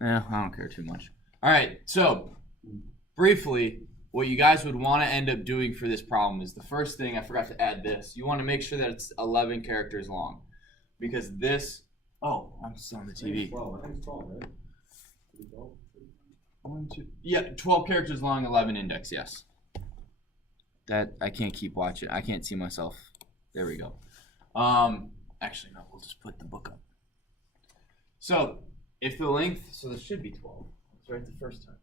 I don't care too much. All right, so briefly, what you guys would want to end up doing for this problem is the first thing, I forgot to add this, you want to make sure that it's 11 characters long. Because this, oh, I'm still on the TV. 12, I think it's 12, right? 1, 2, yeah, 12 characters long, 11 index, yes. That, I can't keep watching, I can't see myself. There we go. Actually, no, we'll just put the book up. So, if the length, so this should be 12. That's right the first time.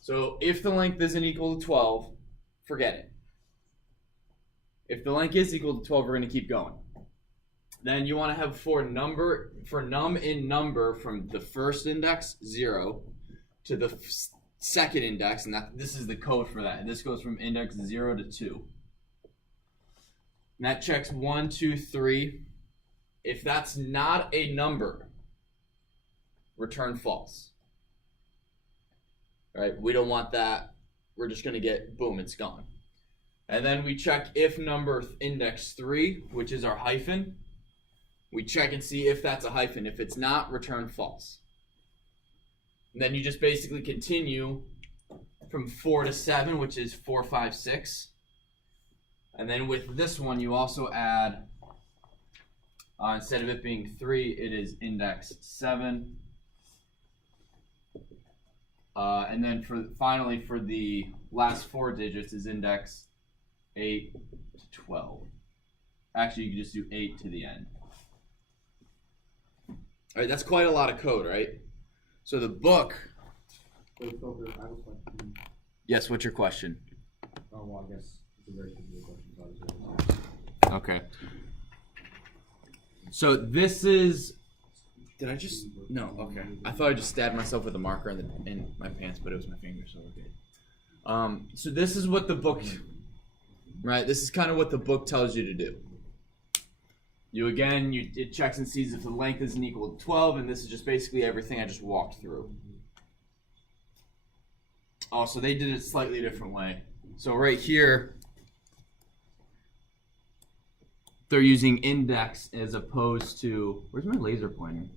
So, if the length isn't equal to 12, forget it. If the length is equal to 12, we're going to keep going. Then you want to have for num in number from the first index, 0, to the second index, and this is the code for that. And this goes from index 0 to 2. And that checks 1, 2, 3. If that's not a number, return false. Right? We don't want that. We're just going to get, boom, it's gone. And then we check if number index 3, which is our hyphen. We check and see if that's a hyphen. If it's not, return false. And then you just basically continue from 4 to 7, which is 4, 5, 6. And then with this one, you also add, instead of it being 3, it is index 7. And then finally for the last 4 digits is index 8 to 12. Actually, you can just do 8 to the end. All right, that's quite a lot of code, right? So the book. Yes, what's your question? Oh, well, I guess it's a very simple question. Okay. So this is. Did I just? No. Okay. I thought I just stabbed myself with a marker in my pants, but it was my finger, so okay. So this is what the book. Right. This is kind of what the book tells you to do. It checks and sees if the length isn't equal to 12, and this is just basically everything I just walked through. Oh, so they did it a slightly different way. So right here, they're using index as opposed to, where's my laser pointer?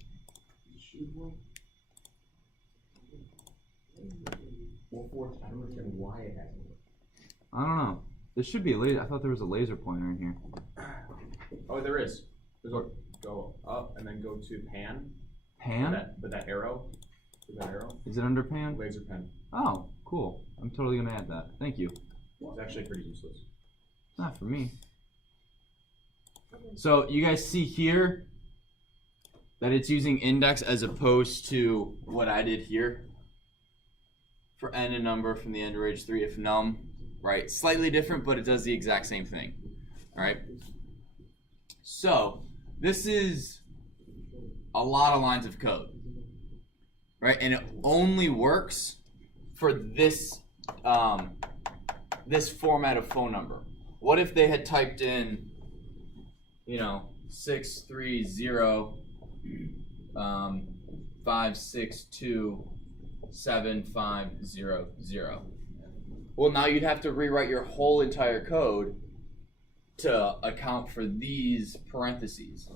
I don't know. There should be a laser. I thought there was a laser pointer in here. Oh, there is. Go up and then go to pan. Pan? With that arrow. With that arrow. Is it under pan? Laser pen. Oh, cool. I'm totally going to add that. Thank you. It's actually pretty useless. It's not for me. So you guys see here that it's using index as opposed to what I did here. For n a number from the end of range 3 if num. Right, slightly different, but it does the exact same thing. All right. So this is a lot of lines of code, right? And it only works for this this format of phone number. What if they had typed in, 630 562 7500? Well, now you'd have to rewrite your whole entire code to account for these parentheses.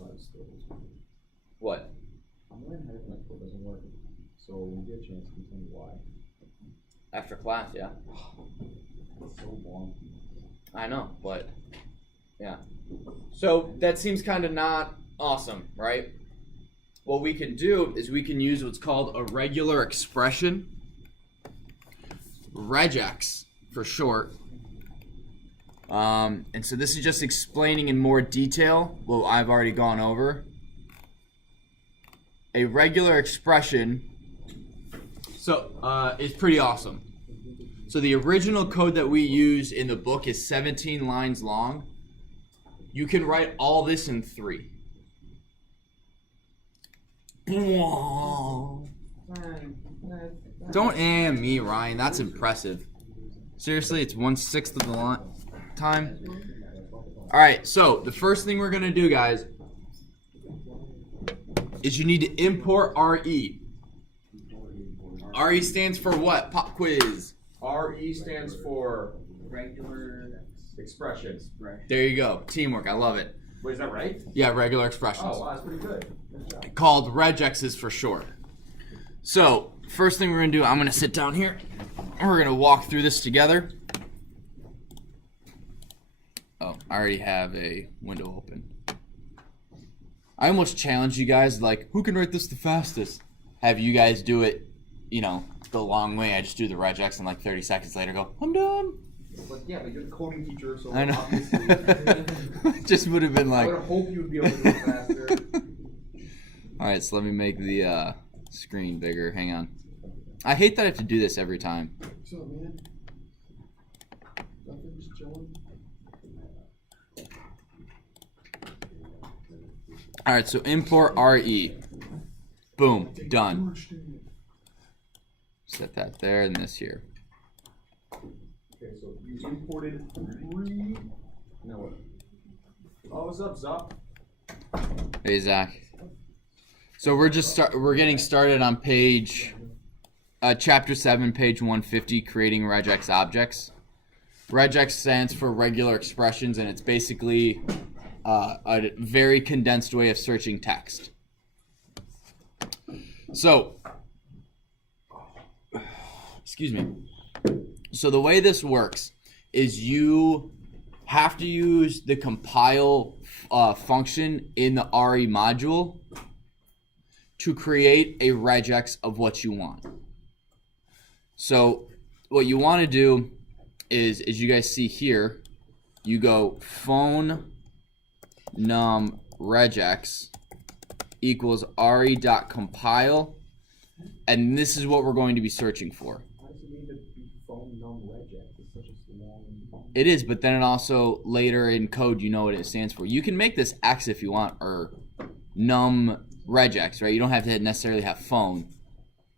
What? I'm learning how my code doesn't work. So when you get a chance, can you tell me why? After class, yeah. It's so long. I know, but yeah. So that seems kind of not awesome, right? What we can do is we can use what's called a regular expression. Regex for short. And so this is just explaining in more detail what I've already gone over. A regular expression is pretty awesome. So the original code that we use in the book is 17 lines long. You can write all this in 3. Don't me, Ryan. That's impressive. Seriously, it's 1/6 of the time. All right, so the first thing we're going to do, guys, is you need to import RE. RE stands for what? Pop quiz. RE stands for regular expressions. There you go. Teamwork. I love it. Wait, is that right? Yeah, regular expressions. Oh, wow, that's pretty good. Good job. called regexes for short. So, first thing we're going to do, I'm going to sit down here, and we're going to walk through this together. Oh, I already have a window open. I almost challenge you guys, like, who can write this the fastest? Have you guys do it, you know, the long way. I just do the regex and like 30 seconds later go, I'm done. But yeah, but you're the coding teacher, so I know. obviously. Just would have been like. I would hope you would be able to do it faster. Alright, so let me make the screen bigger. Hang on. I hate that I have to do this every time. What's up, man? Nothing, just chilling. Alright, so import RE. Boom, done. Set that there and this here. Okay, so you imported 3. Now what? Oh, what's up, Zop? Hey, Zach. So we're getting started on page, chapter 7, page 150, creating regex objects. Regex stands for regular expressions, and it's basically a very condensed way of searching text. So, excuse me. So the way this works is you have to use the compile function in the RE module to create a regex of what you want. So what you want to do is, as you guys see here, you go phone num regex equals re.compile, and this is what we're going to be searching for. Why does it need to be phone num regex? It's such a long. It is, but then it also, later in code, you know what it stands for. You can make this X if you want, or num regex, right? You don't have to necessarily have phone.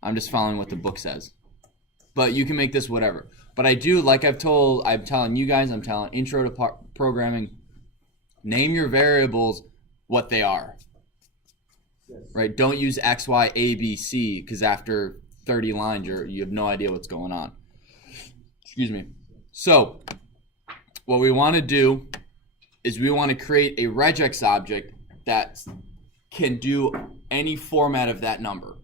I'm just following what the book says. But you can make this whatever. But I do, like I'm telling you guys, I'm telling intro to programming, name your variables what they are. Yes. Right? Don't use X, Y, A, B, C, because after 30 lines, you have no idea what's going on. Excuse me. So, what we want to do is we want to create a regex object that can do any format of that number.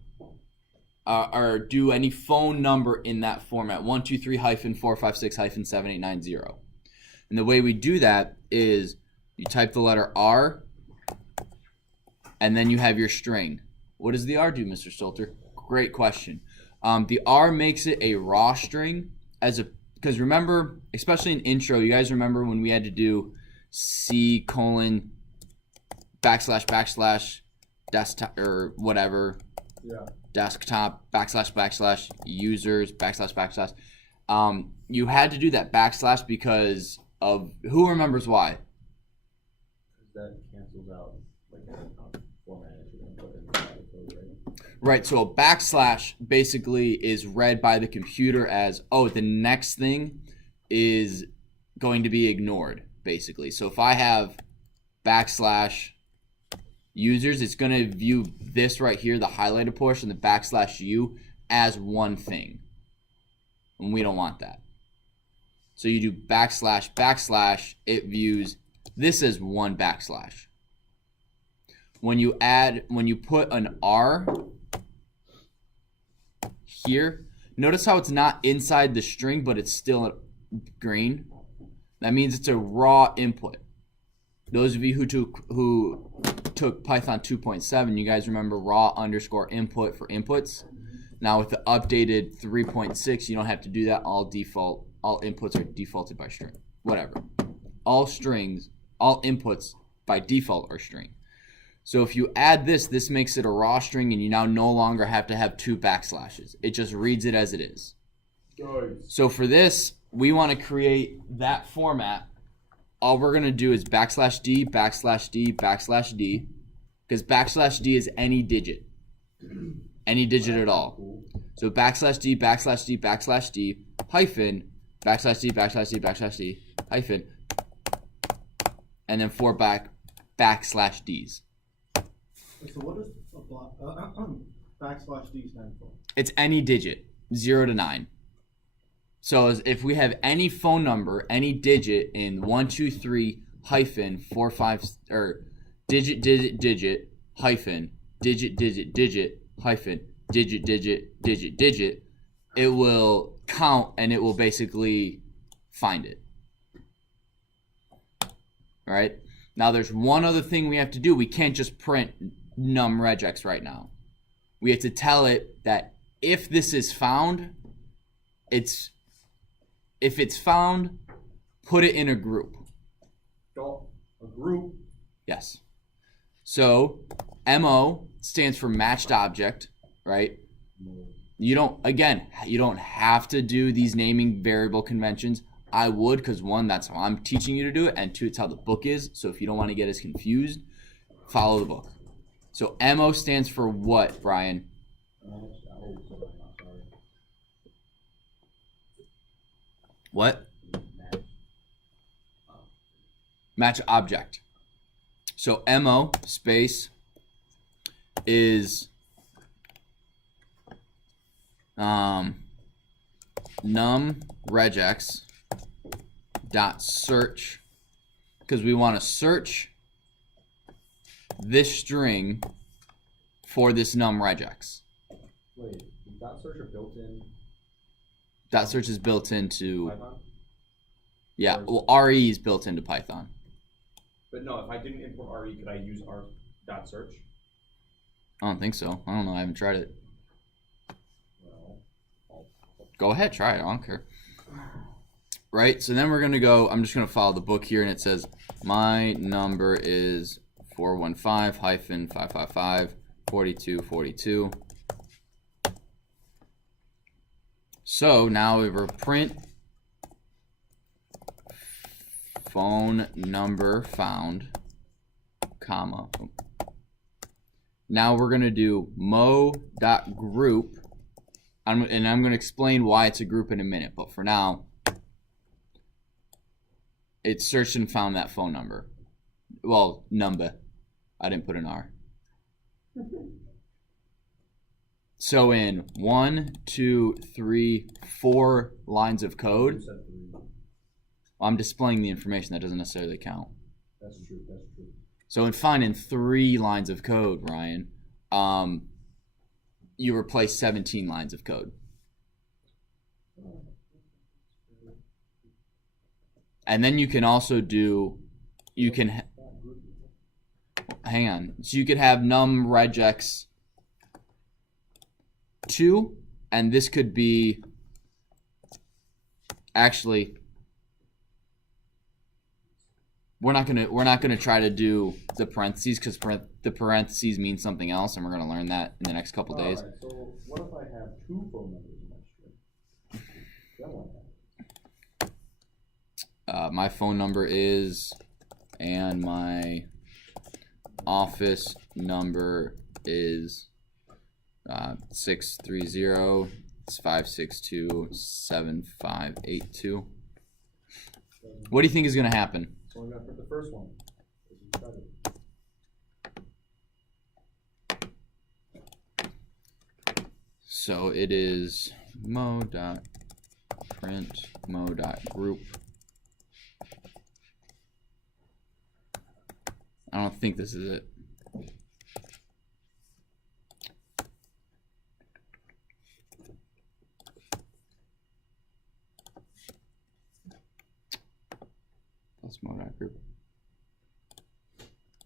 Or do any phone number in that format, 123-456-7890. And the way we do that is you type the letter R, and then you have your string. What does the R do, Mr. Stolter? Great question. The R makes it a raw string, because remember, especially in intro, you guys remember when we had to do C:\\/ desktop or whatever. Yeah. Desktop / users / you had to do that / because of who remembers why? That cancels out like format if you're gonna put in the code, right? Right, so a / basically is read by the computer as, oh, the next thing is going to be ignored, basically. So if I have / users, it's going to view this right here, the highlighted portion, the / u, as one thing. And we don't want that. So you do //, it views this as one /. When you put an R here, notice how it's not inside the string, but it's still green. That means it's a raw input. Those of you who took Python 2.7, you guys remember raw _ input for inputs. Now with the updated 3.6, you don't have to do that. All inputs are defaulted by string. Whatever. All inputs by default are string. So if you add this makes it a raw string, and you now no longer have to have 2 /. It just reads it as it is. Guys. So for this, we want to create that format. All we're going to do is \d, \d, \d, because \d is any digit. Any digit at all. So \d, \d, hyphen, \d, \d, hyphen, and then 4 \ds. So what does \d stand for? It's any digit, 0 to 9. So if we have any phone number, any digit in 123 hyphen 45 or digit hyphen digit, digit, digit, hyphen, digit, digit, digit, digit, it will count and it will basically find it. All right? Now there's one other thing we have to do. We can't just print num regex right now. We have to tell it that if this is found, if it's found, put it in a group. A group. Yes. So MO stands for matched object, right? You don't have to do these naming variable conventions. I would, because one, that's how I'm teaching you to do it, and two, it's how the book is. So if you don't want to get as confused, follow the book. So MO stands for what, Brian? What? Match object. So MO space is num regex dot search, because we want to search this string for this num regex. Wait, is dot search or built in? Dot search is built into Python? Yeah, well, RE is built into Python. But no, if I didn't import RE, could I use R dot search? I don't think so. I don't know. I haven't tried it. Well, Go ahead, try it. I don't care. Right, so then we're going to go, I'm just going to follow the book here, and it says, my number is 415-555-4242. So now we will print phone number found, comma. Now we're going to do mo.group, and I'm going to explain why it's a group in a minute, but for now, it searched and found that phone number. Well, number. I didn't put an R. So in 1, 2, 3, 4 lines of code, I'm displaying the information. That doesn't necessarily count. That's true. That's true. So in finding 3 lines of code, Ryan, you replace 17 lines of code. And then you can also do, hang on. So you could have num regex 2, and this could be, actually, we're not gonna try to do the parentheses, because the parentheses mean something else, and we're gonna learn that in the next couple days. Alright, so what if I have 2 phone numbers in my string? That one. My phone number is, and my office number is 630-562-7582. What do you think is going to happen? So I'm going to print the first one. So it is mo.print mo.group. I don't think this is it.